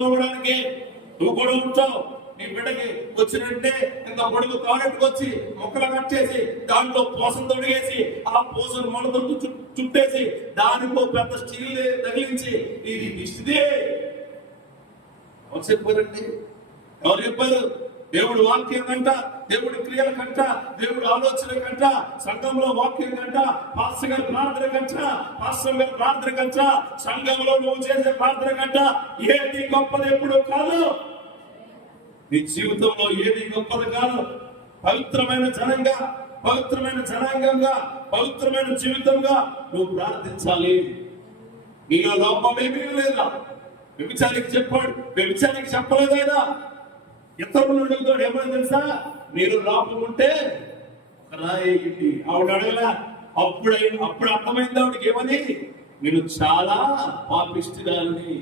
చూడడానికి నువ్వు కూడా ఉంటావు. నీ బిడ్డకి వచ్చినట్టే ఇంత పొడుగు తాడెట్టుకొచ్చి మొక్కలు కట్ చేసి దాంట్లో పూసను తొడిగేసి ఆ పూసను మొలతో చుట్టేసి దానికో పెద్ద స్టీల్ తగిలించి ఇది ఇష్టదే. ఎవరు చెప్పారండి? ఎవరు చెప్పారు? దేవుడు వాక్యం కంట, దేవుడి క్రియల కంట, దేవుడు ఆలోచన కంట, సంఘంలో వాక్యం కంట, పాస్టర్ గారి ప్రార్థన కంట, పాస్టర్ గారి ప్రార్థన కంట, సంఘంలో నువ్వు చేసే ప్రార్థన కంట ఏది గొప్పది ఎప్పుడు కాదు. నీ జీవితంలో ఏది గొప్పది కాదు. పవిత్రమైన జనంగా, పవిత్రమైన జనాంగంగా, పవిత్రమైన జీవితంగా నువ్వు ప్రార్థించాలి. నీలో లోపం ఏమీ లేదా? వ్యభిచారికి చెప్పాడు, వ్యభిచారికి చెప్పలేదైనా ఇతరులు అడుగుతాడు. ఏమైనా తెలుసా? మీరు లోపం ఉంటే ఒక రాయి ఆవిడ అడగలా. అప్పుడు అర్థమైంది ఆవిడకి ఏమని, నేను చాలా పాపిష్టిదాన్ని.